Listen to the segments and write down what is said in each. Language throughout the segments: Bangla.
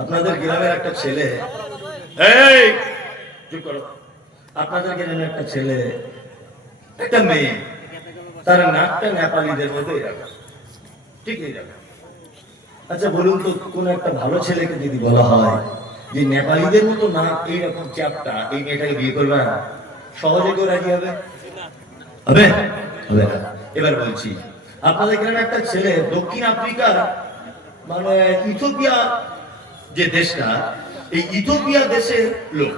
আপনাদের গ্রামের একটা ছেলে, এই চুপ করো, আপনাদের গ্রামের একটা ছেলে, একটা মেয়ে, তার নাকটা নেপালিদের মতো এরকম, ঠিক এরকম। আচ্ছা বলুন তো, কোন একটা ভালো ছেলেকে যদি বলা হয় যে নেপালিদের মতো নাক এইরকম চ্যাপটা, এই মেয়েটাকে বিয়ে করবে না, সহজে কেউ রাজি হবে? হবে? হবে না। এবার বলছি, আপনাদের গ্রামে একটা ছেলে দক্ষিণ আফ্রিকার, মানে ইথিওপিয়া যে দেশটা, এই ইথিওপিয়া দেশের লোক,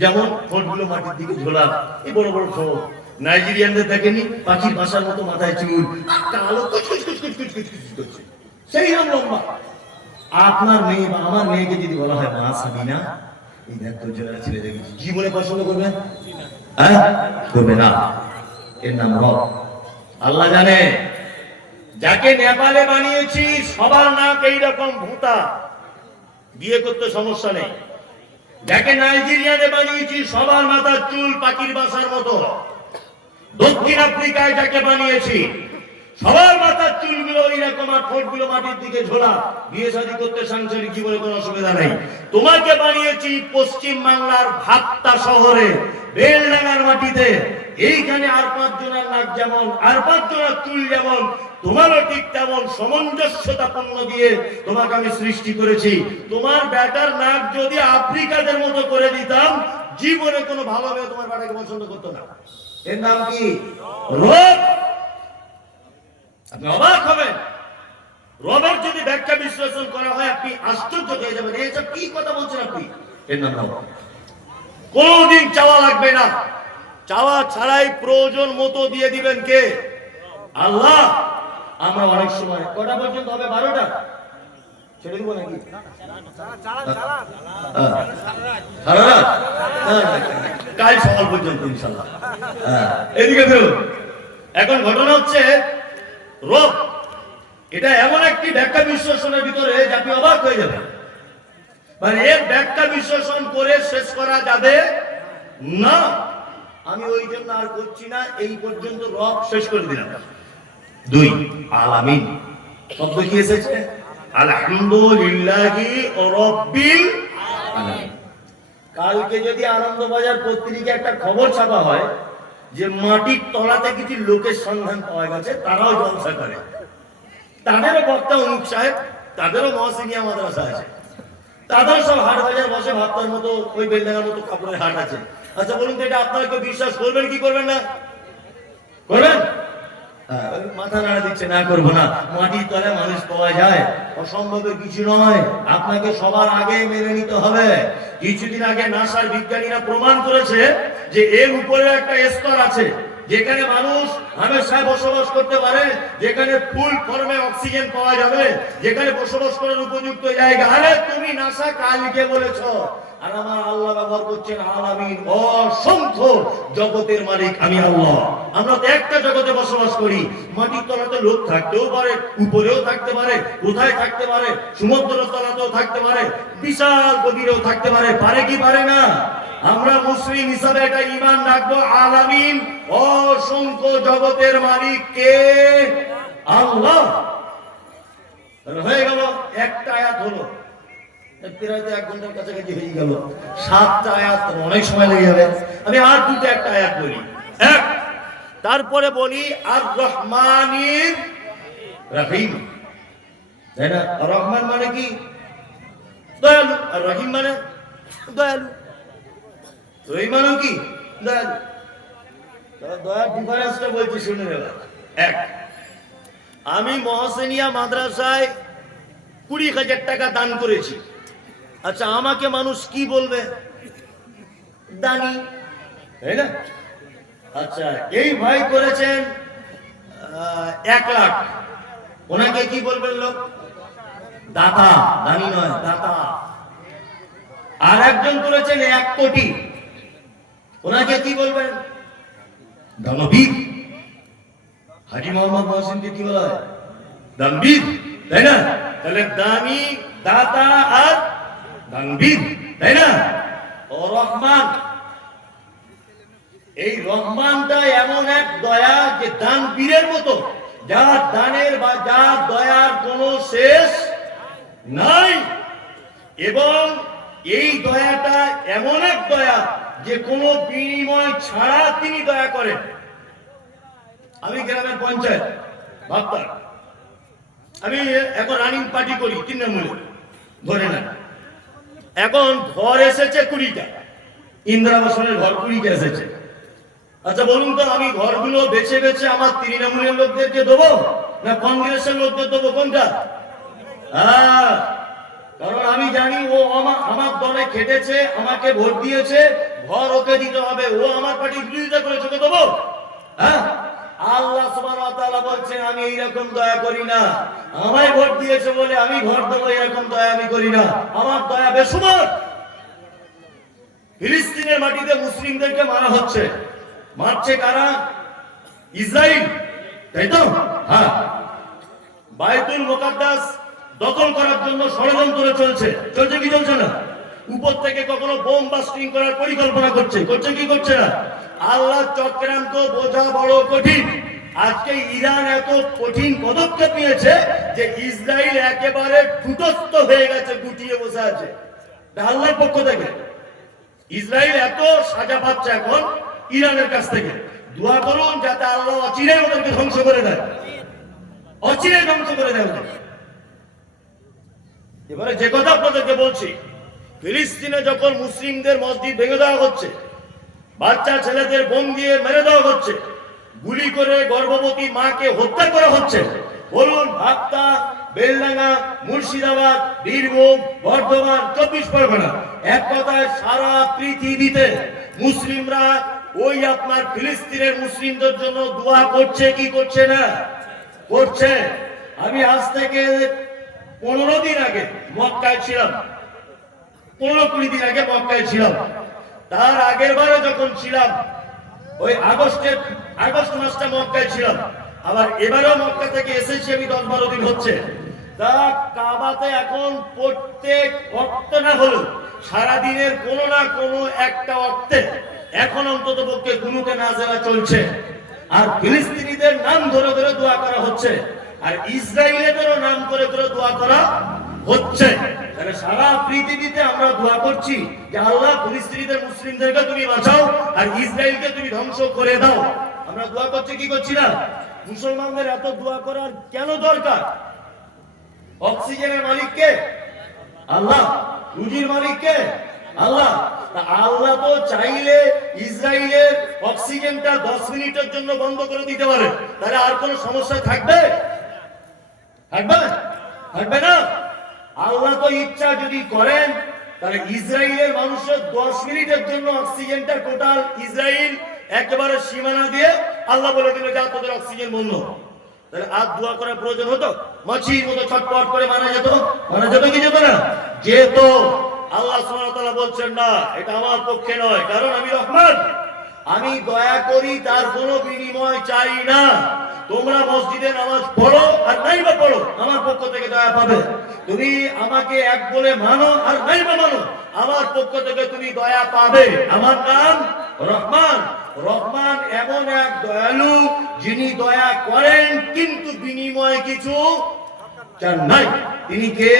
যেমন ঠোঁটগুলো মাটির দিকে ঝোলা, এই বড় বড় ঠোঁট। নাইজেরিয়ানদের দেখেনি, পাখির বাসার মতো মাথায় চুল, কালো করছে, সেই রকম লম্বা। আপনার মেয়ে বা আমার মেয়েকে যদি বলা হয় মা সাবিনা, এই দেখ তোর জন্য ছেলে দেখেছি, জীবনে পছন্দ করবে? হ্যাঁ, করবে না। এর নাম রব। আল্লাহ জানে, যাকে নেপালে বানিয়েছি সবার নাক এইরকম ভূতা, বিয়ে করতে সমস্যা নেই। যাকে নাইজেরিয়ানে বানিয়েছি সবার মাথার চুল পাখির বাসার মতো। দক্ষিণ আফ্রিকায় যাকে বানিয়েছি সবার মাথার চুলগুলো এইরকম আর ঠোঁটগুলো মাটির দিকে ঝোলা, বিয়ে শাদী করতে সাংসারিক জীবনে কোনো অসুবিধা নেই। তোমাকে বানিয়েছি পশ্চিম বাংলার ভাট্টা শহরে, বেলডাঙ্গার মাটিতে, এইখানে আর 5 জনের নাক যেমন, আর 5 জনের চুল যেমন, তোমারও ঠিক তেমন সামঞ্জস্যতাপূর্ণ দিয়ে তোমাকে আমি সৃষ্টি করেছি। তোমার বেটার নাক যদি আফ্রিকাদের মতো করে দিতাম, জীবনে কোনো ভালো মেয়ে তোমার বেটাকে পছন্দ করতো না। এর নাম কি? রব। আপনি অবাক হবেন, রবের যদি ব্যাখ্যা বিশ্লেষণ করা হয় আপনি আশ্চর্য হয়ে যাবেন, এইসব কি কথা বলছেন আপনি। এর নাম রব। কোনদিন চাওয়া লাগবে না, চাওয়া ছাড়াই প্রয়োজন মতো দিয়ে দিবেন কে? আল্লাহ। আমরা অনেক সময় কটা পর্যন্ত হবে? 12টা ছেড়ে দিব নাকি? সারা রাত? কাল সকাল পর্যন্ত ইনশাল্লাহ। এদিকে ফেরুন। এখন ঘটনা হচ্ছে, রব এটা এমন একটি ব্যাখ্যা বিশ্লেষণের ভিতরে যে আপনি অবাক হয়ে যাবেন। মানে এর ব্যাখ্যা বিশ্লেষণ করে শেষ করা যাবে না। আমি ওই জন্য আর করছি না, এই পর্যন্ত রব শেষ করে দিলাম। 2 আলামিন শব্দ কি এসেছে? আলহামদুলিল্লাহি রাব্বিল আলামিন। কালকে যদি আনন্দবাজার পত্রিকা একটা খবর ছাপা হয় যে মাটির তলাতে কিছু লোকের সন্ধান পাওয়া গেছে, তারাও জলসা করে, তাদেরও বক্তা অমুক সাহেব, তাদেরও মহসিনিয়া মাদ্রাসা আছে, তাদের সব হাট বাজার বসে, ভাবতার মতো ওই বেলডাঙ্গার মতো কাপড়ের হাট আছে। আচ্ছা বলুন তো, এটা আপনারা কেউ বিশ্বাস করবেন কি করবেন না? করবেন? মাথা নাড়া দিচ্ছে, না করবো না। মাটির তলায় মানুষ পাওয়া যায়, অসম্ভবের কিছু নয়। আপনাকে সবার আগে মেনে নিতে হবে। কিছুদিন আগে নাসার বিজ্ঞানীরা প্রমাণ করেছে যে এর উপরে একটা স্তর আছে, যেখানে মানুষ হামেশায় বসবাস করতে পারে, যেখানে ফুল ফর্মে অক্সিজেন পাওয়া যাবে, যেখানে বসবাস করার উপযুক্ত জায়গা। আরে তুমি নাসা কালকে বলেছো, আর আমার আল্লাহ ব্যবহার করছেন আলামিন, অসংখ্য জগতের মালিক আমি আল্লাহ। আমরা তো একটা জগতে বসবাস করি। মাটির তলাতে লোক থাকতেও পারে, উপরেও থাকতে পারে, কোথায় থাকতে পারে, সমুদ্রের তলাতেও থাকতে পারে, বিশাল গভীরেও থাকতে পারে। পারে কি পারে না? আমরা মুসলিম হিসাবে এটা ঈমান রাখবো, আলামিন অসংখ্য জগতের মালিক কে? আল্লাহ। হয়ে গেল, একটা আয়াত হলো, প্রায় 1 ঘন্টার কাছাকাছি হয়ে গেল। 7টা আয়াত, অনেক সময় লেগে যাবে। আমি আর 2টা একটা আয়াত বলি। এক, তারপরে বলি আর রহমানির রহিম, তাই না? রহমান মানে কি? দয়ালু। আর রহিম মানে দয়ালু। রহিম মানে কি? দয়ালু। দয়ার ডিফারেন্সটা বলছি, শুনে নেব। এক, আমি মহসিনিয়া মাদ্রাসায় 20,000 টাকা দান করেছি। আচ্ছা, আমাকে মানুষ কি বলবে? দানি, তাই না? আচ্ছা, এই ভাই করেছেন 1 লাখ, ওনাকে কি বলবেন লোক? দাতা। দানি নয়, দাতা। আর একজন করেছেন 1 কোটি, ওনাকে কি বলবেন? দানবীর। হাজী মোহাম্মদ মহসিনকে কি বলা হয়? দানবীর, তাই না? তাহলে দানি, দাতা আর দানবীর, তাই না? ও রহমান, এই রহমানটা এমন এক দয়া যে দানবীরের মতো, যার দানের বা যার দয়ার কোনো শেষ নাই। এবং এই দয়াটা এমন এক দয়া যে কোনো বিনিময় ছাড়া তিনি দয়া করেন। আমি গ্রামের পঞ্চায়েত ভাবতাম, আমি এখন রানিং পার্টি করি তৃণমূলে, ধরে না এখন ঘর এসেছে 20টা, ইন্দিরা আবাসনের ঘর 20টা এসেছে। আচ্ছা বলুন তো, আমি ঘরগুলো বেছে বেছে আমার তৃণমূলের লোকদেরকে দেবো না কংগ্রেসের লোকদের দেবো, কোনটা? হ্যাঁ, কারণ আমি জানি ও আমার দলে খেটেছে, আমাকে ভোট দিয়েছে, ঘর ওকে দিতে হবে। ও আমার পার্টির বিরোধিতা করেছে, ওকে দেবো? হ্যাঁ, আল্লাহ সুবহানাহু ওয়া তাআলা বলছেন আমি এইরকম দয়া করি না। আমায় ভোট দিয়েছে বলে আমি ঘর দেবো, এরকম দয়া আমি করি না। আমার দয়া বেসুমার। ফিলিস্তিনের মাটিতে মুসলিমদেরকে মারা হচ্ছে, মারছে কারা? ইসরায়েল, তাই তো? হ্যাঁ, বাইতুল মুকাদ্দাস দখল করার জন্য ষড়যন্ত্র চলছে, চলছে কি চলছে না? উপর থেকে কখনো বোম বাস্টিং করার পরিকল্পনা করছে, করছে কি করছে না? আল্লাহ চক্রান্ত বোঝা বড় কঠিন। আজকে ইরান এত কঠিন পদক্ষেপ নিয়েছে যে ইসরায়েল একেবারে ঠুটস্থ হয়ে গেছে, গুটিয়ে বসে আছে। আল্লাহর পক্ষ থেকে ইসরায়েল এত সাজা পাচ্ছে এখন ইরানের কাছ থেকে। দোয়া করুন যাতে আল্লাহ অচিরেই ওদেরকে ধ্বংস করে দেয়, অচিরেই ধ্বংস করে দেয় ওদের। এবারে যে কথা আপনাদেরকে বলছি, ফিলিস্তিনে যখন মুসলিমদের মসজিদ ভেঙে দেওয়া হচ্ছে, বাচ্চা ছেলেদের বোম দিয়ে মেরে দেওয়া হচ্ছে, গুলি করে গর্ভবতী মাকে হত্যা করা হচ্ছে, বলুন ভাবতা, বেলডাঙ্গা, মুর্শিদাবাদ, বীরভূম, বর্ধমান, 24 পরগনা, এক কথায় সারা পৃথিবীতে মুসলিমরা ওই আপনার ফিলিস্তিনের মুসলিমদের জন্য দোয়া করছে কি করছে না? করছে। আমি আজ থেকে 15 দিন আগে মক্কায় ছিলাম, 15-20 দিন আগে মক্কায় ছিলাম। তার আগের বারে যখন ছিলাম ওই আগস্ট মাসটা মক্কায় ছিলাম। আবার এবারেও মক্কা থেকে এসেছি আমি 10-12 দিন হচ্ছে। তা কাবাতে এখন প্রত্যেক ওয়াক্ত না হলেও সারাদিনের কোনো না কোনো একটা ওয়াক্তে এখন অন্তত পক্ষে গুনুকে নাজেলা চলছে। আর ফিলিস্তিনিদের নাম ধরে ধরে দোয়া করা হচ্ছে, আর ইসরায়েলেরও নাম করে করে দোয়া করা হচ্ছে। তাহলে সারা পৃথিবীতে আমরা দোয়া করছি যে আল্লাহ ফিলিস্তিনিদের মুসলিমদেরকে তুমি বাঁচাও আর ইসরায়েলকে তুমি ধ্বংস করে দাও। আমরা দোয়া করছি কি করছি না? মুসলমানদের এত দোয়া করার কেন দরকার? অক্সিজেনের মালিক কে? আল্লাহ। রুজির মালিক কে? আল্লাহ। আল্লাহ তো চাইলে ইসরায়েলের অক্সিজেনটা 10 মিনিটের জন্য বন্ধ করে দিতে পারে, তাহলে আর কোনো সমস্যা থাকবে? থাকবে? থাকবে না। আল্লাহ তো ইচ্ছা যদি করেন তাহলে ইসরায়েলের মানুষের 10 মিনিটের জন্য অক্সিজেনটা টোটাল ইসরায়েল একেবারে সীমানা দিয়ে আল্লাহ বলে দিল যা তোদের অক্সিজেন বন্ধ। তাহলে আর দোয়া করার প্রয়োজন হতো? মাছির মতো ছটপট করে মারা যেত? মারা যেত কি যেত না? যেত। আল্লাহ সুবহানাহু ওয়া তাআলা বলছেন না, এটা আমার পক্ষে নয়, কারণ আমি রহমান, আমি দয়া করি, তার কোনো বিনিময় চাই না। তোমরা মসজিদে নামাজ পড়ো আর নাইবা পড়ো, আমার পক্ষ থেকে দয়া পাবে। তুমি আমাকে এক বলে মানো আর নাইবা মানো, আমার পক্ষ থেকে তুমি দয়া পাবে। আমার নাম রহমান। রহমান এমন এক দয়ালু যিনি দয়া করেন কিন্তু বিনিময় কিছু চান নাই। তিনি কে?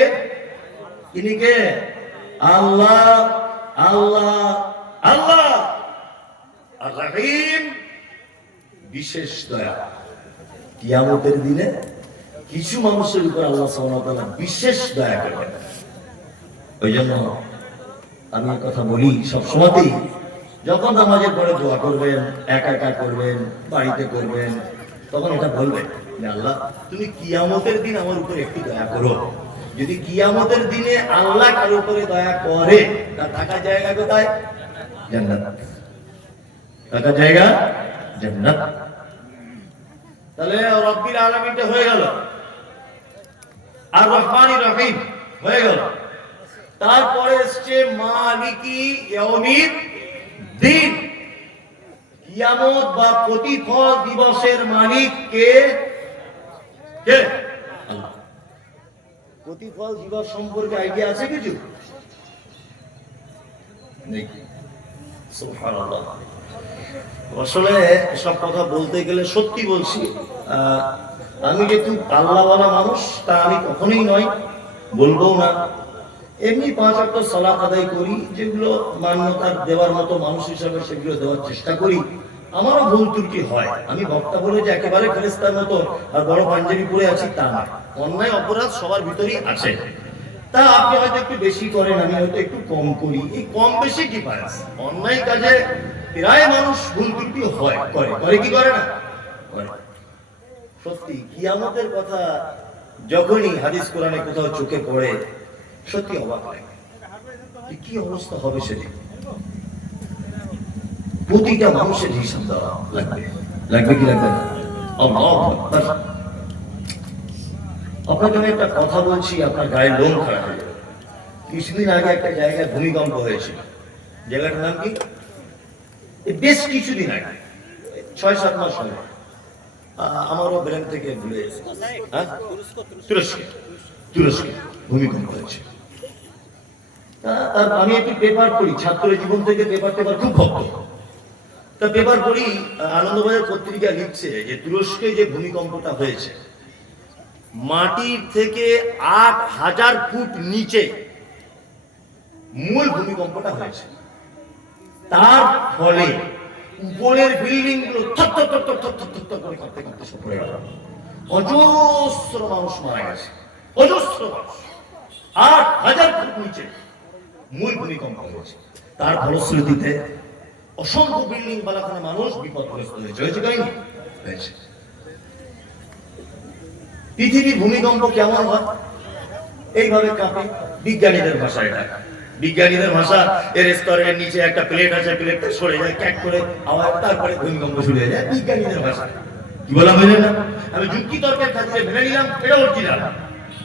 তিনি কে? আল্লাহ। আল্লাহ আল্লাহ আর রহিম, বিশেষ দয়া। কিয়ামতের দিনে কিছু মানুষের উপর আল্লাহ সুবহানাহু ওয়া তাআলা বিশেষ দয়া করবেন। ওই জন্য আমি কথা বলি সব সময়তেই, যখন নামাজের পরে দোয়া করবেন, একা একা করবেন, বাড়িতে করবেন, তখন এটা বলবেন যে আল্লাহ তুমি কিয়ামতের দিন আমার উপর একটু দয়া করো। যদি কিয়ামতের দিনে আল্লাহ কারোর উপরে দয়া করে, তার থাকার জায়গা কোথায়? জান্নাত। থাকার জায়গা জান্নাত। তাহলে রব্বিল আলামিনটা হয়ে গেল, আর রহমানির রহিম হয়ে গেল। তারপরে এসছে মালিকি ইয়াউমিদ দিন। কিয়ামত বা প্রতিফল দিবসের মালিক কে? কে? আল্লাহ। প্রতিফল দিবস সম্পর্কে আইডিয়া আছে কিছু? নেই। সুবহানাল্লাহ। আসলে সব কথা বলতে গেলে সত্যি বলছি, আমি যেহেতু আল্লাহওয়ালা মানুষ তা আমি কখনোই নয়, বলবো না। এমনি 5 ওয়াক্ত সালাত আদায় করি, যেগুলো মান্যতা দেওয়ার মতো মানুষ হিসাবে সেগুলো দেওয়ার চেষ্টা করি। আমারও ভুল ত্রুটি হয়, আমি বক্তা বলে যে একেবারে ফেরেশতার মতো আর বড় পাঞ্জাবি পরে আছি তা না, অন্যায় অপরাধ সবার ভিতরেই আছে। তা আপনি হয়তো একটু বেশি করেন, আমি হয়তো একটু কম করি, এই কম বেশি ডিফারেন্স। অন্যায় কাজে প্রায় মানুষ ভুল ত্রুটি হয়, করে কি করে না করে। সত্যি কিয়ামতের কথা যখনই হাদিস কোরআনে কোথাও চোখে পড়ে সত্যি অবাক লাগে, কি অবস্থা হবে সেদিন। প্রতিটা মানুষের হিসাব দেওয়া লাগবে কি লাগবে না? আপনাকে আমি একটা কথা বলছি, আপনার গায়ে লোম খারাপ হয়ে যাবে। কিছুদিন আগে একটা জায়গায় ভূমিকম্প হয়েছিল, জায়গাটার নাম কি? বেশ কিছুদিন আগে, 6-7 মাস হলো, আমারও ব্রেন থেকে ভুলে গেছে। তুরস্কে ভূমিকম্প হয়েছে। আমি একটু পেপার পড়ি, ছাত্র জীবন থেকে পেপার খুব ভক্ত। তা পেপার পড়ি, আনন্দবাজার পত্রিকা লিখছে যে তুরস্কে যে ভূমিকম্পটা হয়েছে, মাটির থেকে 8,000 ফুট নিচে মূল ভূমিকম্পটা হয়েছে। তার ফলে উপরের বিল্ডিং গুলো করে কাঁপতে সব পড়ে গেল। অজস্র মানুষ মারা গেছে, অজস্র মানুষ। 8,000 ফুট নিচে মূল ভূমিকম্প হয়েছে। তার ফলশ্রুতিতে অসংখ্য বিল্ডিং বালাখানা মানুষ বিপদগ্রস্ত হয়েছে হয়েছে। পৃথিবীর ভূমিকম্প কেমন হয়? এইভাবে কাঁপে। বিজ্ঞানীদের ভাষায় এটা, বিজ্ঞানীদের ভাষা, এর স্তরের নিচে একটা প্লেট আছে, প্লেটটা সরে যায় ক্যাক করে আওয়াজ, তারপরে ভূমিকম্প শুরু হয়ে যায়। বিজ্ঞানীদের ভাষা কি বলা হয়ে না? আমি যুক্তি তর্কের খাতিরে মেনে নিলাম এটা অরিজিনাল,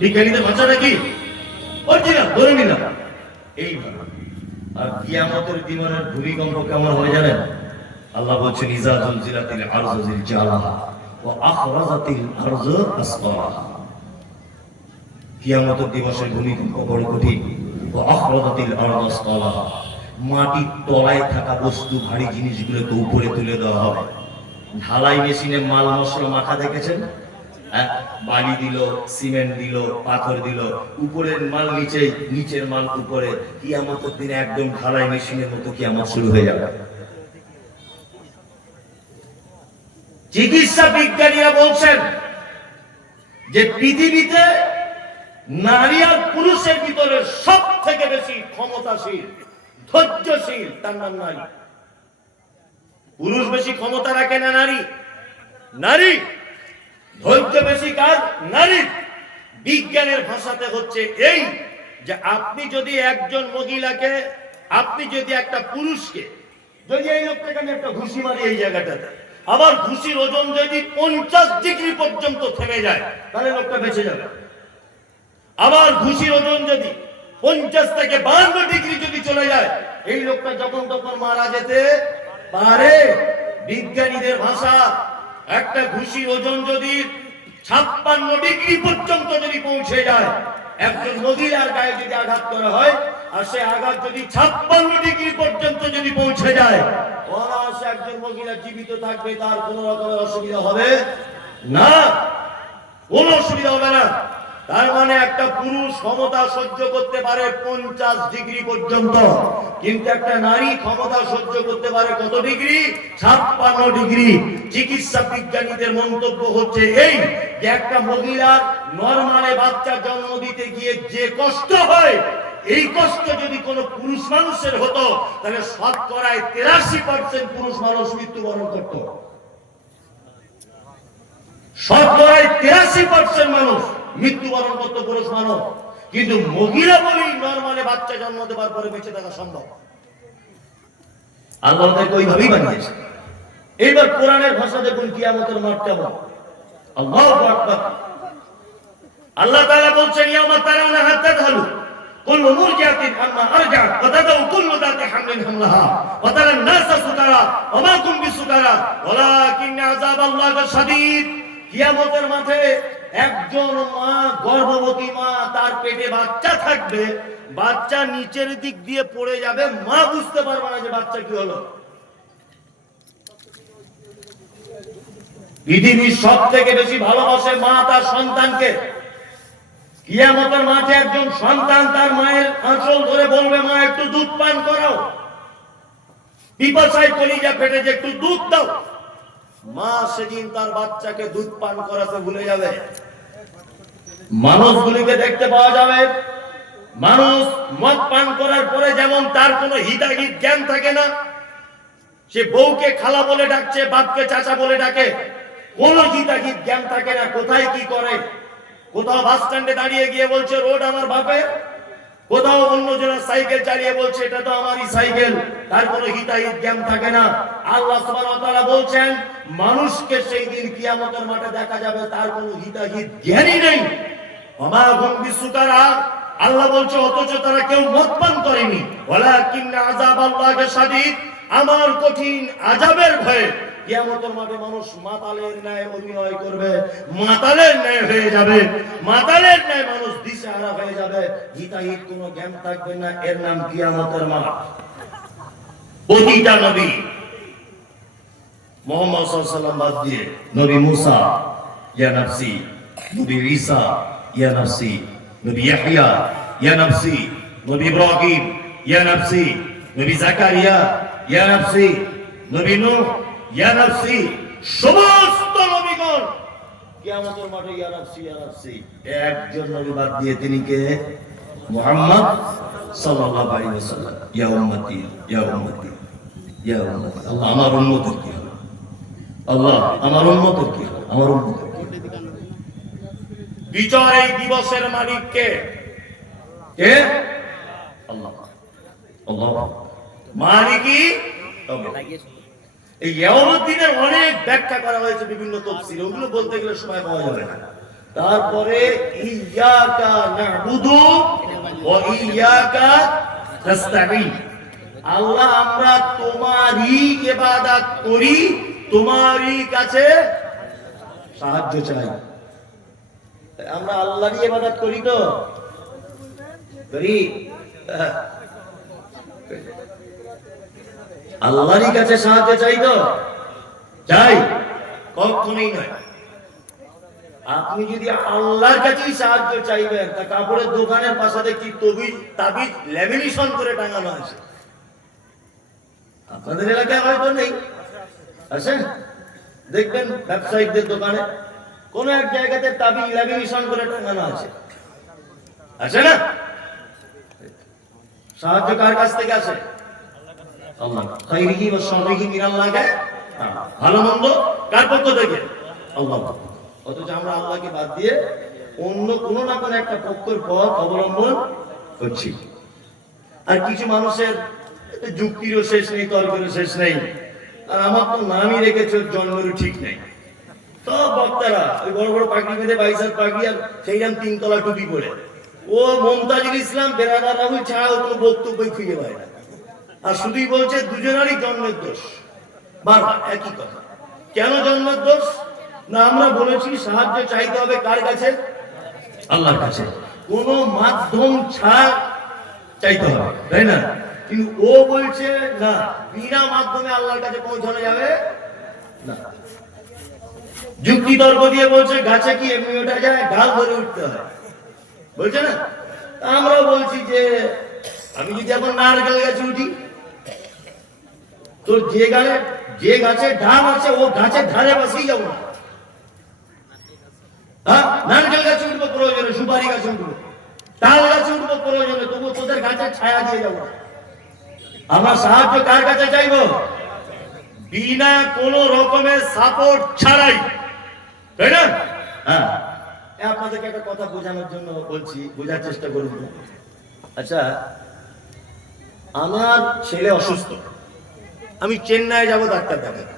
বিজ্ঞানীদের ভাষাটা কি অরিজিনাল ধরে নিলাম। এইভাবে আর কিয়ামতের দিনের ভূমিকম্প কেমন হবে জানেন? আল্লাহ বলছেন ইজা জুলজিলাতিল আরজু জিলজালাহা ওয়া আখরাজাতিল আরজু আসফালাহা। কিয়ামতের দিবসের ভূমিকম্প বড় কঠিন। ওয়া আখরাজাতিল আরজু আসফালাহা, মাটির তলায় থাকা বস্তু, ভারী জিনিসগুলোকে উপরে তুলে দেওয়া হবে। ঢালাই মেশিনে মাল মশলা মাখা দেখেছেন? বালি দিল, সিমেন্ট দিল, পাথর দিল, উপরের মাল নিচে, নিচের মাল উপরে। কিয়ামতের দিনে একদম ঢালাই মেশিনের মতো কিয়ামত শুরু হয়ে যাবে। চিকিৎসা বিজ্ঞানীরা বলছেন যে পৃথিবীতে নারী আর পুরুষের ভিতরে সব থেকে বেশি ক্ষমতাশীল, ধৈর্যশীল তার নাম নারী। পুরুষ বেশি ক্ষমতা রাখে না নারী? নারী। ধৈর্য বেশি কার? নারী। বিজ্ঞানের ভাষাতে হচ্ছে এই যে আপনি যদি একজন মহিলাকে, আপনি যদি একটা পুরুষকে, যদি এই লোকটাকে আমি একটা ঘুষি মারি এই জায়গাটাতে, আবার ঘুষির ওজন যদি 50 ডিগ্রি পর্যন্ত থেমে যায়, তাহলে লোকটা বেঁচে যাবে। আবার ঘুষির ওজন যদি 50 থেকে 52 ডিগ্রি যদি চলে যায়, এই লোকটা যখন তখন মারা যেতে পারে। বিজ্ঞানীদের ভাষা, একটা ঘুষির ওজন যদি 56 ডিগ্রি পর্যন্ত যদি পৌঁছে যায়, একজন মহিলার গায়ে যদি আঘাত করা হয় আর সে আঘাত যদি 56 ডিগ্রি পর্যন্ত যদি পৌঁছে যায়, অনায়াসে একজন মহিলা জীবিত থাকবে, তার কোনো রকমের অসুবিধা হবে না, কোনো অসুবিধা হবে না। তার মানে একটা পুরুষ ক্ষমতা সহ্য করতে পারে 50 ডিগ্রি পর্যন্ত, কিন্তু একটা নারী ক্ষমতা সহ্য করতে পারে কত ডিগ্রি? 56 ডিগ্রি। চিকিৎসা বিজ্ঞানীদের মন্তব্য হচ্ছে এই যে একটা মহিলার নরমালে বাচ্চা জন্ম দিতে গিয়ে যে কষ্ট হয়, এই কষ্ট যদি কোনো পুরুষ মানুষের হতো তাহলে শতকরায় 83% পুরুষ মানুষ মৃত্যুবরণ করত। শতকরায় 83% মানুষ মৃত্যুবরণ করতো পুরুষ মানুষ। কিন্তু মহিলা বলেই নরমালে বাচ্চা জন্ম দেওয়ার পরে বেঁচে থাকা সম্ভব। আল্লাহ তাকে ওইভাবেই বানিয়েছে। এইবার কোরআনের ভাষা দেখুন কিয়ামতের মাঠ কেমন। আল্লাহু আকবার। আল্লাহ তাআলা বলছেন ইয়াউমা তারাউনাহা তাযহালু কুল্লু মুরজিআতিন আম্মা আরজাআত ওয়া তাদাউ কুল্লু যাতি হামলিন হামলাহা ওয়া তারান নাসা সুকারা ওয়া মা কুম বিসুকারা ওয়ালাকিন আযাবাল্লাহি শাদীদ। কিয়ামতের মাঠে একজন মা, গর্ভবতী মা, তার পেটে বাচ্চা থাকবে, বাচ্চা নিচের দিক দিয়ে পড়ে যাবে, মা বুঝতে পারবে না যে বাচ্চা কি হলো। পৃথিবীর সব থেকে বেশি ভালোবাসে মা তার সন্তানকে, কিয়ামতের মাঠে একজন সন্তান তার মায়ের আঁচল ধরে বলবে, মা একটু দুধ পান করাও, পিপাসায় কলিজা ফেটে যে একটু দুধ দাও। মা সেদিন তার বাচ্চাকে দুধ পান করাতে ভুলে যাবে। মানুষগুলিকে দেখতে পাওয়া যাবে, মানুষ মদ পান করার পরে যেমন তার কোনো হিতাহিত জ্ঞান থাকে না, সে বউকে খালা বলে ডাকছে, বাপকে চাচা বলে ডাকে, কোনো হিতাহিত জ্ঞান থাকে না, কোথায় কি করে। কোথাও বাস স্ট্যান্ডে দাঁড়িয়ে গিয়ে বলছে রোড আমার বাপের, কোথাও অন্য জনের সাইকেল চালিয়ে বলছে এটা তো আমারই সাইকেল, তার কোনো হিতাহিত জ্ঞান থাকে না। আল্লাহ সুবহানাহু ওয়া তাআলা বলছেন মানুষকে সেই দিন কিয়ামতের মাঠে দেখা যাবে তার কোনো হিতাহিত জ্ঞানই নেই। ওমা হুম বিসুকারা, আল্লাহ বলছে অথচ তারা কেউ মদ পান করেনি। ওয়ালাকিন্না আযাবাল্লাহি শাদীদ, আমার কঠিন আযাবের ভয়ে কিয়ামতের মাঠে মানুষ মাতালের ন্যায় অভিনয় করবে, মাতালের ন্যায় হয়ে যাবে, মাতালের ন্যায় মানুষ দিশেহারা হয়ে যাবে, হিতাহিত কোনো জ্ঞান থাকবে না। এর নাম কিয়ামতের মাঠ। প্রতিটা নবী মুহাম্মদ সাল্লাল্লাহু আলাইহি ওয়াসাল্লাম বাদ দিয়ে, নবী মুসা ইয়া নাফসি, নবী ঈসা ইয়া নাফসি, নবী ইয়াহইয়া ইয়া নাফসি, নবী ইব্রাহিম ইয়া নাফসি, নবী জাকারিয়া ইয়া নাফসি, নবী নূহ ইয়া নাফসি, সমস্ত নবীগণ কিয়ামতের মাঠে ইয়া নাফসি ইয়া নাফসি। একজন নবী বাদ দিয়ে, তিনি কে? মুহাম্মদ সাল্লাল্লাহু আলাইহি ওয়াসাল্লাম। ইয়া উম্মতি ইয়া উম্মতি ইয়া উম্মতি, আল্লাহ আমার উম্মতের কি হবে, আল্লাহ আমার উম্মতের কি হবে, আমার উম্মতের কি হবে। বিচার এই দিবসের মালিক কে? কে? আল্লাহ। আল্লাহ মালিকই আল্লাহ। এই ইয়াউমুদ্দিনের অনেক ব্যাখ্যা করা হয়েছে বিভিন্ন তাফসীরে, ওগুলো বলতে গেলে সময় পাওয়া যাবে না। তারপরে ইয়াকা না'বুদু ওয়া ইয়াকা নাস্তাঈন, আল্লাহ আমরা তোমারই ইবাদত করি, তোমারই কাছে সাহায্য চাই। আমরা আল্লাহরই ইবাদত করি তো করি, আল্লাহরই কাছে সাহায্য চাই তো চাই, কখনোই নয়। আপনি যদি আল্লাহর কাছেই সাহায্য চাইবেন, তা কাপড়ের দোকানের পাশে দেখি তাবিজ ল্যামিনেশন করে টাঙানো আছে। আপনাদের এলাকায় হয়তো নেই, আছে? দেখবেন ব্যবসায়িকদের দোকানে কোন এক জায়গাতে তাবিজ ল্যামিনেশন করে টাঙানো আছে, আছে না? সাহায্য কার কাছ থেকে আসে? আল্লাহ। খাইরিহি ওয়া শাররিহি মিনাল্লাহ, ভালো মন্দ কার পক্ষ থেকে? আল্লাহ। অথচ আমরা আল্লাহকে বাদ দিয়ে অন্য কোনো না কোনো একটা পক্ষের পথ অবলম্বন করছি। আর কিছু মানুষের যুক্তিরও শেষ নেই, তর্কেরও শেষ নেই। আর আমার তো নামই রেখেছে, জন্মেরও ঠিক নেই। সব বক্তারা ওই বড় বড় পাগড়ি বেঁধে, বাইসাত পাগড়ি, আর সেইরকম 3 তলা টুপি পরে, ও মমতাজুল ইসলাম বেরাদার রাহুল ছাড়া ও কোনো বক্তব্যই খুঁজে পায় না। আর শুধুই বলছে দুজনেরই জন্মের দোষ, বারবার একই কথা। কেন জন্মের দোষ? না আমরা বলেছি সাহায্য চাইতে হবে কার কাছে? আল্লাহর কাছে, কোন মাধ্যম ছাড়া চাইতে হবে, তাই না? কিন্তু ও বলছে না, বিনা মাধ্যমে আল্লাহর কাছে পৌঁছানো যাবে না। যুক্তি তর্ক দিয়ে বলছে গাছে কি এমনি ওঠা যায়, ডাল ধরে উঠতে হয়, বলছে না? আমরাও বলছি যে আমি যদি এখন নারকেল গাছে উঠি, তো যে গাছে ডাল আছে ও গাছের ধারে বসেই যাবো না। হ্যাঁ, নারকেল গাছে উঠবো প্রয়োজনে, সুপারি গাছে উঠবো, তাল গাছে উঠবো প্রয়োজনে, তবু তোদের গাছের ছায়া দিয়ে যাবো। আমরা সাহায্য কার কাছে চাইবো? বিনা কোন রকমের সাপোর্ট ছাড়াই, তাই না? হ্যাঁ, আপনাদেরকে একটা কথা বোঝানোর জন্য বলছি, বোঝার চেষ্টা করুন। আচ্ছা, আমার ছেলে অসুস্থ, আমি চেন্নাই যাব ডাক্তার দেখাতে।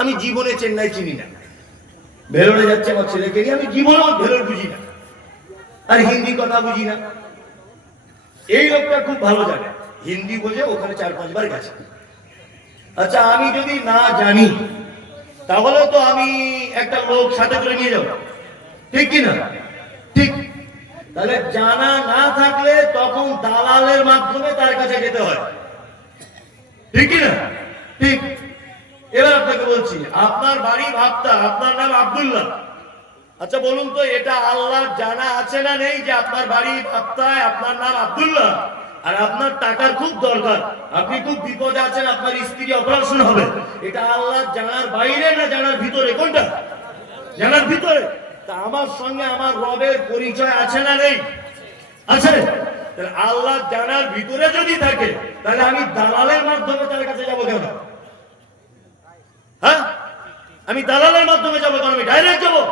আমি জীবনে চেন্নাই চিনি না, ভেলোরে যাচ্ছে আমার ছেলেকে নিয়ে, আমি জীবনে ভেলোর বুঝি না, আর হিন্দি কথা বুঝি না। এই লোকটা খুব ভালো জানে, হিন্দি বোঝে, ওখানে 4-5 বার গেছে। আচ্ছা, আমি যদি না জানি তাহলে তো আমি একটা লোক সাথে করে নিয়ে যাব, ঠিক কি না? ঠিক। তাহলে জানা না থাকলে তখন দালালের মাধ্যমে তার কাছে যেতে হয়, ঠিক কি না? ঠিক। এবার আপনাকে বলছি, আপনার বাড়ি ভাবতা, আপনার নাম আব্দুল্লাহ, আচ্ছা বলুন তো, এটা আল্লাহ জানা আছে না নেই যে আপনার বাড়ি বাপ্তায়, আপনার নাম আব্দুল্লাহ, আর আপনার টাকার খুব দরকার, আপনি খুব বিপদে আছেন, আপনার স্ত্রী অপারেশন হবে, এটা আল্লাহ জানার বাইরে না জানার ভিতরে? কোনটা? জানার ভিতরে। তা আমার সঙ্গে আমার রবের পরিচয় আছে না নেই? আছে। তাহলে আল্লাহ জানার ভিতরে যদি থাকে, তাহলে আমি দালালের মাধ্যমে তার কাছে যাবো কেন? হ্যাঁ, আমি দালালের মাধ্যমে যাবো কেন? আমি ডাইরেক্ট যাবো।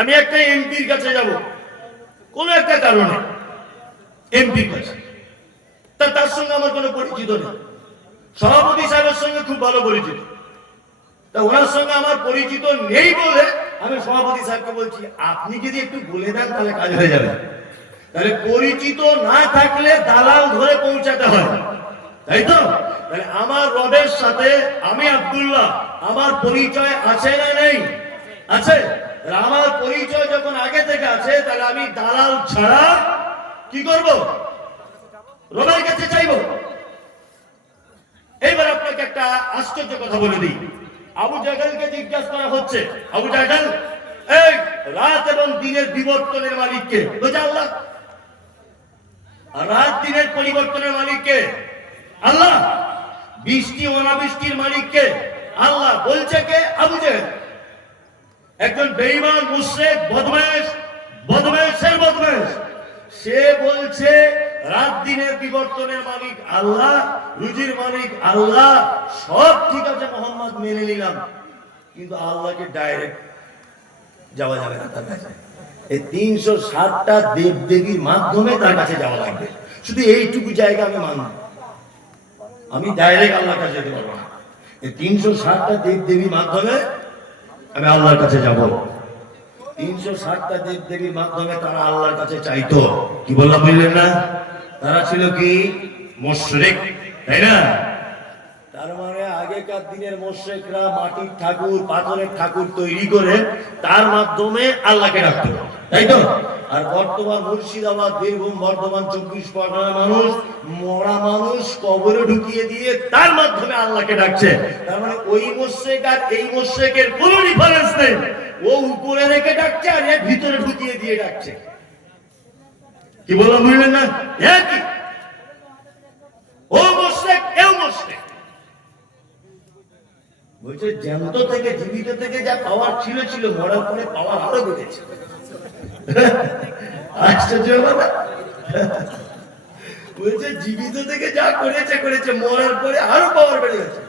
আমি একটা এমপির কাছে যাব কোন একটা কারণে, এমপির কাছে, তার সঙ্গে আমার কোনো পরিচিত নেই, সভাপতি সাহেবের সঙ্গে খুব ভালো পরিচিত, তা ওনার সঙ্গে আমার পরিচিত নেই বলে আমি সভাপতি সাহেবকে বলছি আপনি যদি একটু বলে দেন তাহলে কাজ হয়ে যাবে। তাহলে পরিচিত না থাকলে দালাল ধরে পৌঁছাতে হয়, তাই তো? তাহলে আমার রবের সাথে আমি আব্দুল্লাহ, আমার পরিচয় আছে না নেই? আছে। আমার পরিচয় যখন আগে থেকে আছে, তাহলে আমি দালাল ছাড়া কি করব? রবের কাছে চাইবো। এইবার আপনাকে একটা আশ্চর্য কথা বলে দিই। আবু জাহেলকে জিজ্ঞাসা করা হচ্ছে, আবু জাহেল, এই রাত এবং দিনের বিবর্তনের মালিক কে? বলছে আল্লাহ। রাত দিনের পরিবর্তনের মালিক কে? আল্লাহ। বৃষ্টি অনাবৃষ্টির মালিক কে? আল্লাহ। বলছে কে? আবু জাহেল। একজন বেঈমান, মুশরিক, বদমাশ, বদমাশের বদমাশ, সে বলছে রাত দিনের বিবর্তনের মালিক আল্লাহ, রুজির মালিক আল্লাহ, সব ঠিক আছে, মোহাম্মদ মেনে নিলাম, কিন্তু আল্লাহকে ডাইরেক্ট যাওয়া যাবে না তার কাছে। এই 360টা দেব দেবীর মাধ্যমে তার কাছে যাওয়া লাগবে। শুধু এইটুকু জায়গা আমি মানব, আমি ডাইরেক্ট আল্লাহর কাছে যেতে পারবো না। এই 360টা দেব দেবীর মাধ্যমে আমি আল্লাহর কাছে যাব। 360টা দেব দেবীর মাধ্যমে তারা আল্লাহর কাছে চাইতো। কি বললাম বুঝলেন না? তারা ছিল কি? মুশরিক, তাই না? তার মানে আগেকার দিনের মুশরিকরা মাটির ঠাকুর, পাথরের ঠাকুর তৈরি করে তার মাধ্যমে আল্লাহকে ডাকতো, তাই তো? আর বর্তমান মুর্শিদাবাদ, বীরভূম, বর্ধমান, 24 পরগনার মানুষ মরা মানুষ কবরে ঢুকিয়ে দিয়ে তার মাধ্যমে আল্লাহকে ডাকছে। তার মানে ওই মুশরিক আর এই মুশরিকের কোনো ডিফারেন্স নেই। ও উপরে রেখে ডাকছে আর এ ভিতরে ঢুকিয়ে দিয়ে ডাকছে। কি বললাম বুঝলেন না? একই। ও মুশরিক, এও মুশরিক। বলছে জ্যান্ত থেকে, জীবিত থেকে যা পাওয়ার ছিল ছিল, মরার পরে পাওয়ার আরো বেড়েছে। আশ্চর্য কথা। বলছে জীবিত থেকে যা করেছে, মরার পরে আরো পাওয়ার বেড়ে গেছে।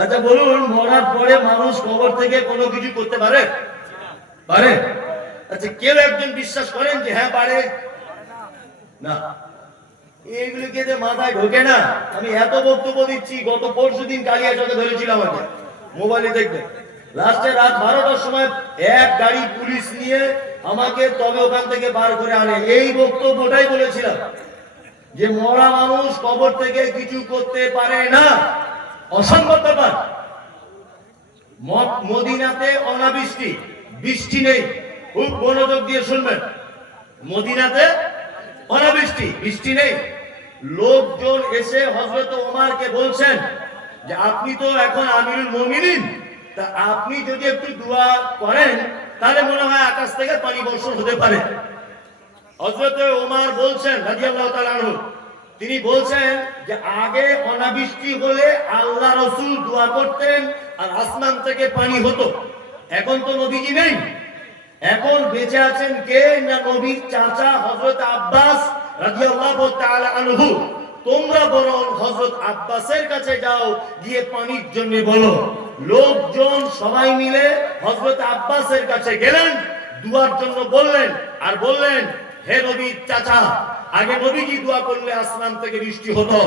আচ্ছা বলুন, মরার পরে মানুষ কবর থেকে কোনো কিছু করতে পারে? পারে? আচ্ছা কেউ একজন বিশ্বাস করেন যে হ্যাঁ পারে? না, এইগুলোকে যে মাথায় ঢোকে না। আমি এত বক্তব্য দিচ্ছি, গত পরশুদিন কালিয়াচকে ধরেছিলাম, আমাকে মোবাইলে দেখবে, লাস্টে রাত 12টার সময় এক গাড়ি পুলিশ নিয়ে আমাকে তবে ওখান থেকে বার করে আনে। এই বক্তব্যটাই বলেছিলাম যে মরা মানুষ কবর থেকে কিছু করতে পারে না, অসম্ভব ব্যাপার। মদিনাতে অনাবৃষ্টি, বৃষ্টি নেই, খুব মনোযোগ দিয়ে শুনবেন। মদিনাতে অনাবৃষ্টি, বৃষ্টি নেই। লোকজন এসে হযরত ওমরকে বলছেন যে আপনি তো এখন আমিরুল মুমিনিন, তা আপনি যদি একটু দোয়া করেন তাহলে মনে হয় আকাশ থেকে পানি বর্ষণ হতে পারে। হযরত ওমর বলছেন রাদিয়াল্লাহু তাআলা আনহু, তিনি বলছেন যে আগে অনাবৃষ্টি হলে আল্লাহ রাসূল দোয়া করতেন আর আসমান থেকে পানি হতো। এখন তো নবীজি নেই, এখন বেঁচে আছেন কে? না নবীর চাচা হযরত আব্বাস রাদিয়াল্লাহু তাআলা আনহু। তোমরা বরং হযরত আব্বাসের কাছে যাও, গিয়ে পানির জন্য বলো। লোকজন সবাই মিলে হযরত আব্বাসের কাছে গেলেন, দুয়ার জন্য বললেন, আর বললেন হে নবীর চাচা, আগে নবীজি দোয়া করলে আসমান থেকে বৃষ্টি হতো,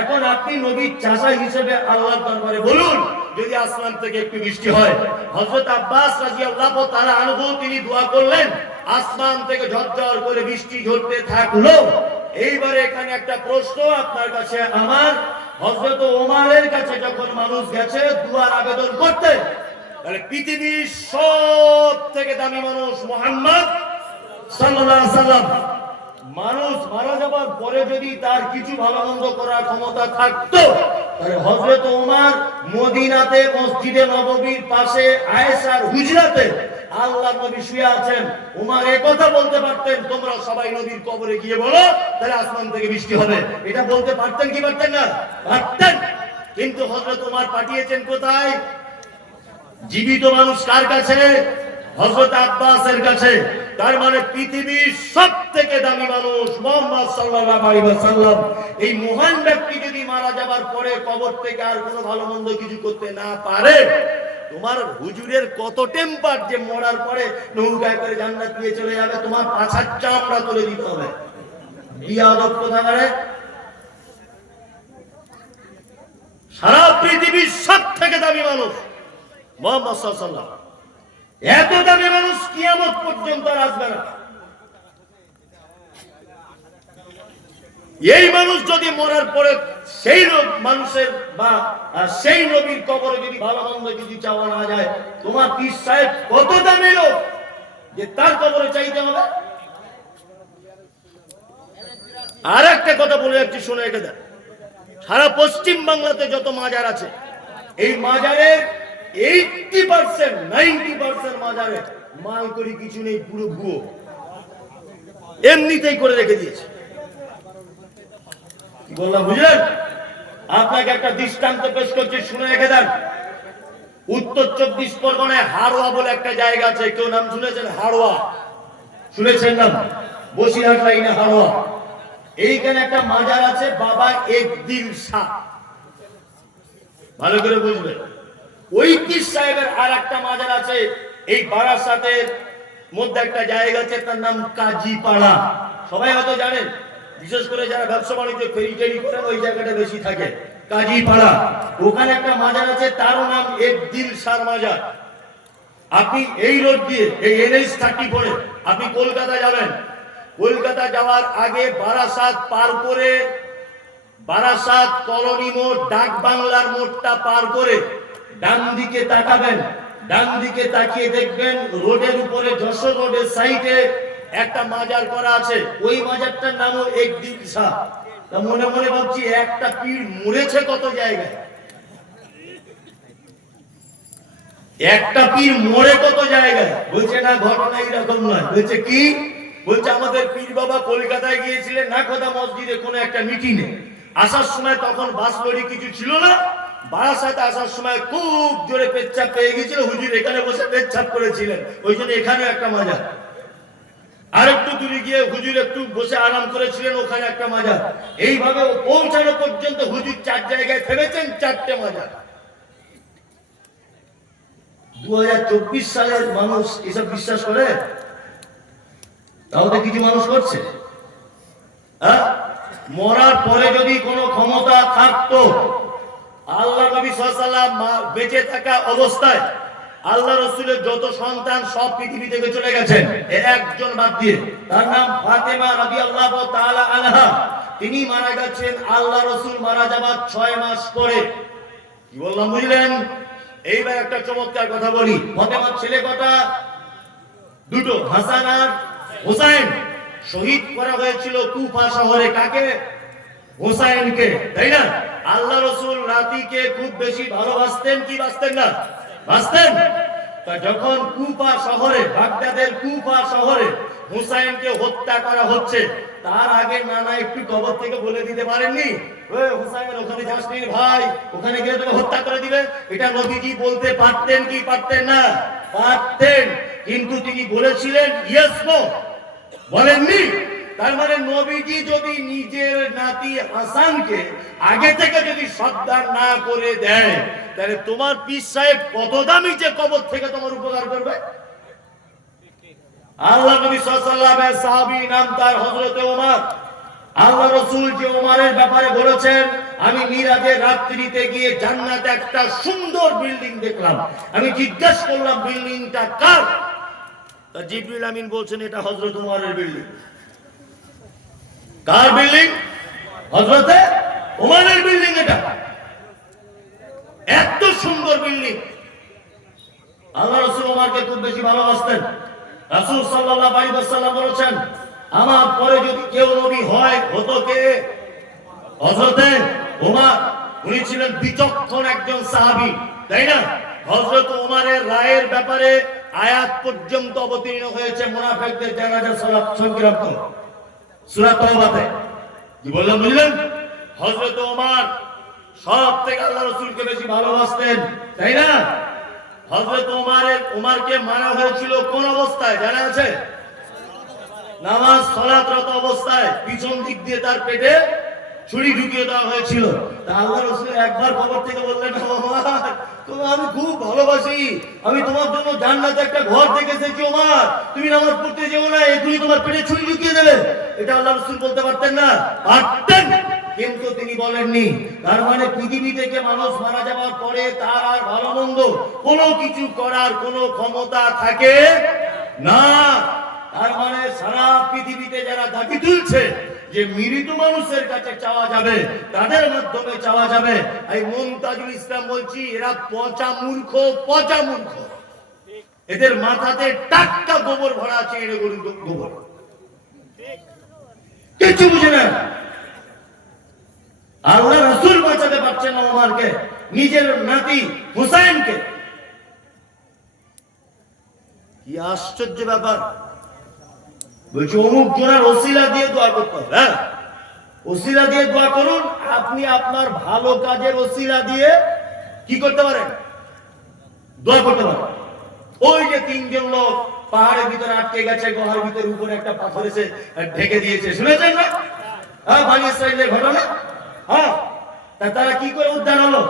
এখন আপনি নবীর চাচা হিসেবে আল্লাহর দরবারে বলুন যদি আসমান থেকে একটু বৃষ্টি হয়। হযরত আব্বাস রাদিয়াল্লাহু তাআলা আনহু তিনি দোয়া করলেন, আসমান থেকে ঝরঝর করে বৃষ্টি ঝরতে থাকলো। এইবারে এখানে একটা প্রশ্ন আপনার কাছে আমার, হযরত ওমরের কাছে যখন মানুষ গেছে দুয়ার আবেদন করতে, তাহলে পৃথিবীর সব থেকে দামি মানুষ মুহাম্মদ সাল্লাল্লাহু আলাইহি ওয়াসাল্লাম, মানুষ মারা যাবার পরে যদি তার কিছু ভালো মন্দ করার ক্ষমতা থাকতো, তাহলে হযরত ওমর মদিনাতে মসজিদে নববীর পাশে আয়েশার হুজরাতে আল্লাহর নবী শুয়ে আছেন, ওমর এই কথা বলতে পারতেন, তোমরা সবাই নবীর কবরে গিয়ে বলো, তাহলে আসমান থেকে বৃষ্টি হবে। এটা বলতে পারতেন কি পারতেন না? পারতেন। কিন্তু হযরত ওমর পাঠিয়েছেন কোথায়? জীবিত মানুষ কার কাছে? হযরত আব্বাসের কাছে। তার মানে পৃথিবীর সবথেকে দামি মানুষ মুহাম্মদ সাল্লাল্লাহু আলাইহি ওয়াসাল্লাম, এই মহান ব্যক্তি যদি মারা যাবার পরে কবর থেকে আর কোনো ভালো মন্দ কিছু করতে না পারে, তোমার হুজুরের কত টেম্পার যে মরার পরে নৌকায় করে জান্নাত নিয়ে চলে যাবে, তোমার পাছার চামড়া তুলে দিতে হবে। বিয়াদব কোথাকারে। সারা পৃথিবীর সবথেকে দামি মানুষ মুহাম্মদ সাল্লাল্লাহু আলাইহি ওয়াসাল্লাম, এত দামি মানুষ কিয়ামত পর্যন্ত আসবে না। এই মানুষ যদি মরার পরে সেই মানুষের বা সেই নবীর কবরে যদি ভালো মন্দ কিছু চাওয়া না যায়, তোমার পীর সাহেব কত দামি লোক যে তার কবরে চাইতে হবে। আর একটা কথা বলে যাচ্ছি, শুনে রেখে দেন। সারা পশ্চিম বাংলাতে যত মাজার আছে, এই মাজারের 80% 90% মাজারে মাল করি কিছু নেই, পুরো ভুয়ো, এমনিতেই করে রেখে দিয়েছে। কি বললাম বুঝলেন? আপনাকে একটা দৃষ্টান্ত পেশ করছি, শুনে রেখে দেন। উত্তর 24 পরগনায় হাড়োয়া বলে একটা জায়গা আছে, কেউ নাম শুনেছেন? হাড়োয়া শুনেছেন নাম? বসিরহাট লাইনে হাড়োয়া। এইখানে একটা মাজার আছে, বাবা একদিল শাহ, ভালো করে বুঝবেন। ওই পীর সাহেবের আর একটা মাজার আছে এই বারাসাতের মধ্যে একটা জায়গা আছে, তার নাম কাজীপাড়া। সবাই হয়তো জানেন, বিশেষ করে যারা ব্যবসা বাণিজ্য ফেরি টেরি করেন ওই জায়গাটা বেশি থাকে, কাজীপাড়া। ওখানে একটা মাজার আছে, তার নাম একদিল শাহ মাজার। আপনি এই রোড দিয়ে, এই NH-30 আপনি কলকাতা যাবেন, কলকাতা যাওয়ার আগে বারাসাত পার করে, বারাসাত কলোনি মোড়, ডাক বাংলার মোড়টা পার করে ডান দিকে তাকাবেন। ডান দিকে তাকিয়ে দেখবেন রোডের উপরে, যশোর রোডের সাইডে একটা মাজার করা আছে। ওই মাজারটার নামও একদিল শাহ। তা মনে মনে ভাবছি, একটা পীর মরেছে কত জায়গায়, একটা পীর মরে কত জায়গায়। বলছে না, ঘটনা এরকম নয়। বলছে কি? বলছে আমাদের পীর বাবা কলকাতায় গিয়েছিলেন নাখোদা মসজিদে কোনো একটা মিটিংয়ে। আসার সময় তখন বাস লরি কিছু ছিল না, বারাসাতে আসার সময় খুব জোরে পেচ্ছাপ পেয়ে গিয়েছিল, হুজুর এখানে বসে পেচ্ছাপ করেছিলেন, ওই জন্য এখানে একটা মাজার। আর একটু দূরে গিয়ে হুজুর একটু বসে আরাম করেছিলেন, ওখানে একটা মাজার। এইভাবে পৌঁছানো পর্যন্ত হুজুর 4 জায়গায় থেমেছেন, 4টে মাজার। 2024 সালের মানুষ এসব বিশ্বাস করে? তাহলে কিছু মানুষ করছে। মরার পরে যদি কোনো ক্ষমতা থাকতো, আল্লাহ নবী সাল্লাল্লাহু আলাইহি ওয়াসাল্লাম বেঁচে থাকা অবস্থায় আল্লাহ রাসূলের যত সন্তান সব পৃথিবী থেকে চলে গেছেন, একজন বাদ দিয়ে, তার নাম ফাতেমা রাদিয়াল্লাহু তাআলা আনহা। তিনি মারা গেছেন আল্লাহ রাসূল মারা যাবার 6 মাস পরে। কি বললাম বুঝলেন? এইবার একটা চমৎকার কথা বলি। ফাতেমার ছেলে কটা? 2, হাসান আর হুসাইন। শহীদ করা হয়েছিল কুফা শহরে। কাকে? হুসাইনকে, তাই না? আল্লাহ রাসূল নাতিকে খুব বেশি ভালোবাসতেন কি বাসতেন না? বাসতেন। তা যখন কুফা শহরে, বাগদাদের কুফা শহরে হুসাইনকে হত্যা করা হচ্ছে, তার আগে নানা একটু কবর থেকে বলে দিতে পারেননি, ওই হুসাইন ওখানে যাস নি ভাই, ওখানে গিয়ে তোকে হত্যা করে দিবে? এটা নবীজি বলতে পারতেন কি পারতেন না? পারতেন। কিন্তু তিনি বলেছিলেন ইয়েস নো, বলেননি। তার মানে নবীজি যদি নিজের নাতি হাসানকে আগে থেকে যদি সাবধান না করে দেয়, তাহলে তোমার পীর সাহেব কত দামি যে কবর থেকে তোমার উপকার করবে। আল্লাহ নবী সাল্লাল্লাহু আলাইহি ওয়াসাল্লামের সাহাবী নাম তার হযরত ওমর। আল্লাহ রাসূল যে ওমরের ব্যাপারে বলেছেন, আমি মিরাজের রাত্রিতে গিয়ে জান্নাতে একটা সুন্দর বিল্ডিং দেখলাম। আমি জিজ্ঞাসা করলাম বিল্ডিংটা কার? তা জিবরিল আমিন বলছেন এটা হযরত ওমরের বিল্ডিং। কার বিল্ডিং? হযরতে ওমরের বিল্ডিং। এটা এত সুন্দর বিল্ডিং। আল্লাহ রাসূল ওমরকে খুব বেশি ভালোবাসতেন। রাসূল সাল্লাল্লাহু আলাইহি ওয়াসাল্লাম বলেছেন, আমার পরে যদি কেউ নবী হয় হতো কে? হযরতে ওমর। উনি ছিলেন বিচক্ষণ একজন সাহাবী, তাই না? হযরত ওমরের রায়ের ব্যাপারে আয়াত পর্যন্ত অবতীর্ণ হয়েছে মুনাফিকদের জানাজার সালাত সংক্রান্ত সূরা তাওবাতে। কি বললাম বুঝলেন? হযরত ওমর সব থেকে আল্লাহ রাসূলকে বেশি ভালোবাসতেন, তাই না? হযরত ওমরকে মারা হয়েছিল কোন অবস্থায় জানা আছে? নামাজ সালাতরত অবস্থায় পিছন দিক দিয়ে তার পেটে ছুরি ঢুকিয়ে দেওয়া হয়েছিল। তা আল্লাহ রাসূল একবার খবর থেকে বললেন, ওমর তোমাকে আমি খুব ভালোবাসি, আমি তোমার জন্য জান্নাতে একটা ঘর দেখে এসেছি ওমর, তুমি নামাজ পড়তে যেও না, এখনই তোমার পেটে ছুরি ঢুকিয়ে দেবে। এটা আল্লাহ রাসূল বলতে পারতেন না? পারতেন, কিন্তু তিনি বলেননি। তার মানে পৃথিবী থেকে মানুষ মারা যাওয়ার পরে তার আর ভালো মন্দ কোনো কিছু করার কোনো ক্ষমতা থাকে না। তার মানে সারা পৃথিবীতে যারা দাবি তুলছে যে মৃত মানুষের কাছে চাওয়া যাবে, তাদের মাধ্যমে চাওয়া যাবে, এই মুমতাজুল ইসলাম বলছি এরা পচা মূর্খ, পচা মূর্খ। এদের মাথাতে টাটকা গোবর ভরা আছে, এর গরুর গোবর, কিছু বুঝে না। আল্লাহ রাসূল বাঁচাতে পারছেন না ওমরকে, নিজের নাতি হুসাইনকে। কি আশ্চর্য ব্যাপার! বলছি অমুক জনের ওসিলা দিয়ে দোয়া করতে হবে। হ্যাঁ, ওসিলা দিয়ে দোয়া করুন। আপনি আপনার ভালো কাজের ওসিলা দিয়ে কি করতে পারেন? দোয়া করতে পারেন। ওই যে তিনজন লোক পাহাড়ের ভিতরে আটকে গেছে, গুহার ভিতরে উপরে একটা পাথর এসে ঢেকে দিয়েছে, শুনেছেন না? হ্যাঁ, বনী ইসরাইলের ঘটনা। হ্যাঁ, তারা কি করে উদ্ধার হলো?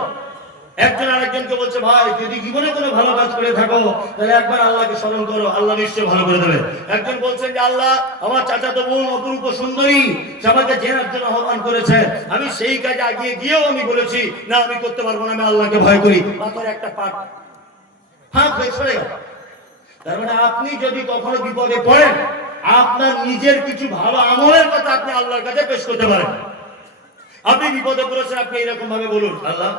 একজন আরেকজনকে বলছে, ভাই যদি জীবনে কোনো ভালো কাজ করে থাকো তাহলে একবার আল্লাহকে স্মরণ করো, আল্লাহ নিশ্চয়ই ভালো করে দেবে। একজন বলছেন যে আল্লাহ আমার চাচাতো বোন অপরূপ সুন্দরী, সে আমাকে জেনার জন্য আহ্বান করেছে, আমি সেই কাজে এগিয়ে গিয়েও আমি বলেছি না আমি করতে পারবো না, আমি আল্লাহকে ভয় করি। পাথর একটা পাট ফাঁক হয়ে সরে গেল। তার মানে আপনি যদি কখনো বিপদে পড়েন, আপনার নিজের কিছু ভালো আমলের কথা আপনি আল্লাহর কাছে পেশ করতে পারেন। আপনি বিপদে পড়েছেন, আপনি এরকম ভাবে বলুন, আল্লাহ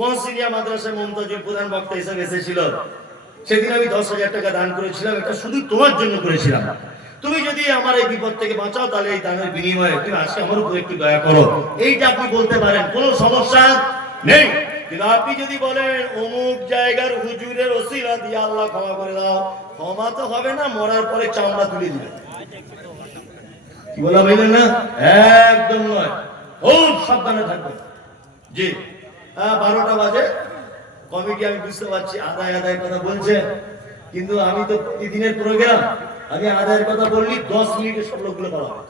মহসিনিয়া মাদ্রাসায় মুমতাজুল প্রধান বক্তা হিসেবে এসেছিল, সেদিন আমি 10,000 টাকা দান করেছিলাম, এটা শুধু তোমার জন্য করেছিলাম। তুমি যদি আমার এই বিপদ থেকে বাঁচাও তাহলে এই দানের বিনিময়ে তুমি আজকে আমার উপর একটু দয়া করো। এইটা আপনি বলতে পারেন, কোনো সমস্যা নেই। কিন্তু আপনি যদি বলেন অমুক জায়গার হুজুরের ওসিলা দিয়ে আল্লাহ ক্ষমা করে দাও, ক্ষমা তো হবে না, মরার পরে চামড়া তুলে দিবে। কি বলা বললেন না? একদম নয়, খুব সাবধানে থাকবেন। জি, 12টা বাজে, কমিটি আমি বুঝতে পারছি আদায়ের কথা বলছে, কিন্তু আমি তো প্রতিদিনের প্রোগ্রাম, আমি আদায়ের কথা বললি 10 মিনিটে সব লোকগুলো বলা হয়।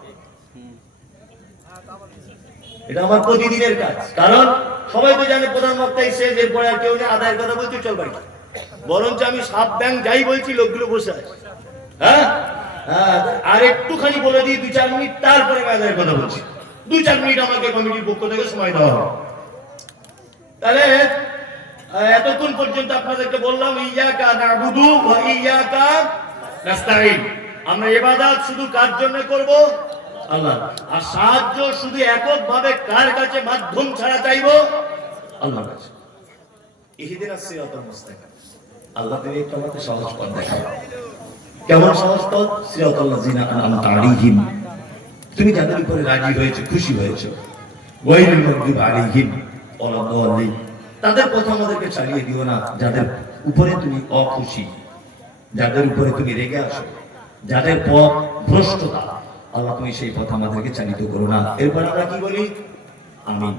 এটা আমার প্রতিদিনের কাজ, কারণ সবাই তো জানে প্রধান বক্তা এসে এরপরে আর কেউ নেই, আদায়ের কথা বলছি চল বাড়ি। বরঞ্চ আমি সাপ ব্যাং যাই বলছি, লোকগুলো বসে আছে। হ্যাঁ, আর একটুখানি বলে দিই 2-4 মিনিট, তারপরে আদায়ের কথা বলছি। 2-4 মিনিট আমাকে কমিটির পক্ষ থেকে সময় দেওয়া হবে। তাহলে এতক্ষণ পর্যন্ত আপনাদেরকে বললাম ইয়াকা নাবুদু ওয়া ইয়াকা নাস্তাঈন। আমরা ইবাদত শুধু কার জন্য করব? আল্লাহ। আর সাহায্য শুধু এককভাবে কার কাছে মাধ্যম ছাড়া চাইব? আল্লাহর কাছে। ইহদিনাস সিরাতাল মুস্তাকিম। আল্লাহ তুমি একটু আমাকে সহজ পথ দেখাও। কেমন সহজ পথ? সিরাতাল লাযিনা আনআমতা আলাইহিম, তুমি যাদের উপরে রাজি হয়েছে, খুশি হয়েছে, গায়রিল মাগদুবি আলাইহিম ওয়ালা দাল্লিন, তাদের পথ আমাদেরকে চালিয়ে দিও না। যাদের উপরে তুমি অখুশি, যাদের উপরে তুমি রেগে আছো, যাদের পথ ভ্রষ্টতা, আল্লাহ তুমি সেই পথ আমাদেরকে চালিত করো না। এরপর আমরা কি বলি? আমিন।